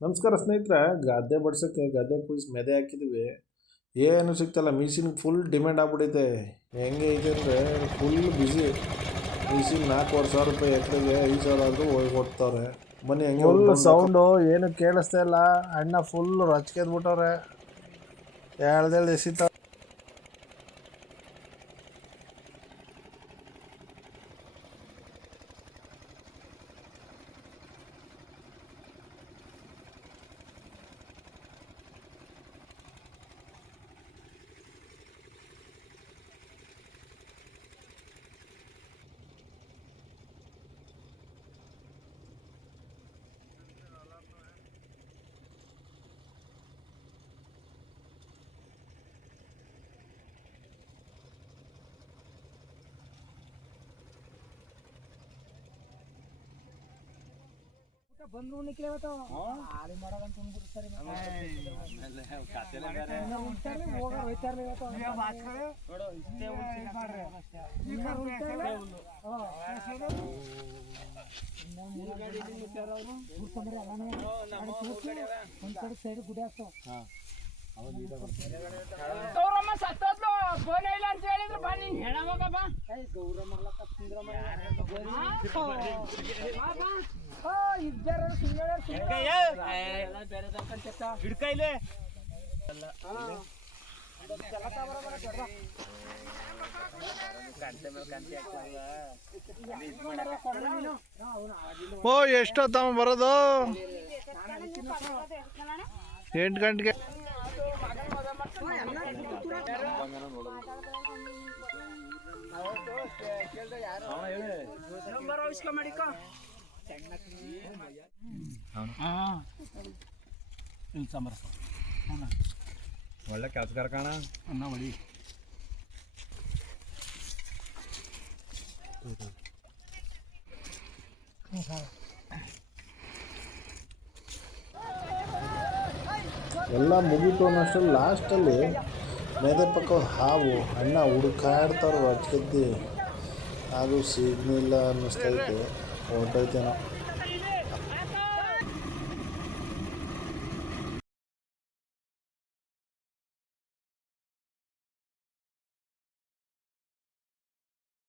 ನಮಸ್ಕಾರ ಸ್ನೇಹಿತರೆ ಗದ್ದೆ ಬಡ್ಸೋಕ್ಕೆ ಗದ್ದೆ ಕುಯ್ಸಿ ಮೆದೆ ಹಾಕಿದ್ವಿ. ಏನು ಸಿಗ್ತಲ್ಲ ಮಿಷಿನ್ ಫುಲ್ ಡಿಮ್ಯಾಂಡ್ ಆಗ್ಬಿಟ್ಟೈತೆ ಹೆಂಗೆ ಐತೆ ಅಂದರೆ ಫುಲ್ ಬ್ಯುಸಿ ಮಿಷಿನ್ ನಾಲ್ಕೂವರೆ ಸಾವಿರ ರೂಪಾಯಿ ಎಕರೆಗೆ ಐದು ಸಾವಿರ ಆದರೂ ಹೋಗಿ ಕೊಡ್ತಾವ್ರೆ ಮನೆ ಹೆಂಗೆ ಫುಲ್ ಸೌಂಡು ಏನು ಕೇಳಿಸ್ತಾ ಇಲ್ಲ. ಅಣ್ಣ ಫುಲ್ ರಚ್ಕೆದ್ಬಿಟ್ಟವ್ರೆ. ಹೇಳ್ದೇಳ್ದು ಎಸಿತಾವ ಬಂದ್ರು ನಿಕ್ಲೆ ಇವತ್ತು? ಹಾಲಿ ಮಾಡೋದಂತ ಅಂದ್ಬಿಟ್ಟು ಸರಿ ಹೋಗೋರು ಹೋಯ್ತಾರ್ಲಿ ಇವತ್ತು? ಒಂದ್ ಕಡೆ ಸೈಡ್ ಗುಡಿ ಹಾಕ್ತಾವ ಗೌರಮ್ಮ ಸತ್ತದ್ಲು. ಫೋನ್ ಇಲ್ಲ ಅಂತ ಹೇಳಿದ್ರು. ಬಾ ನೀನ್ ಗೌರಮ್ಮ ಸುಮ್ಮನೆ ಹಿಡ್ಕೈಲೆ ಓ ಎಷ್ಟೊತ್ತಮ್ಮ ಬರೋದು? ಎಂಟು ಗಂಟೆಗೆ. ಒಳ್ಳೆ ಕೆಲಸಗಾರ ಕಾಣ. ಎಲ್ಲ ಮುಗಿತು ಅನ್ನೋಷ್ಟರಲ್ಲಿ ಲಾಸ್ಟಲ್ಲಿ ಮೇದೆ ಪಕ್ಕ ಹಾವು ಅಣ್ಣ ಹುಡುಕಾಡ್ತಾರೋ ರಚ್ಕೆದ್ದಿ ಅದು ಸಿಗ್ನಿಲ್ಲ ಅನ್ನಿಸ್ತೈತೆ ಹೊರ್ಟೋಯ್ತೇನೋ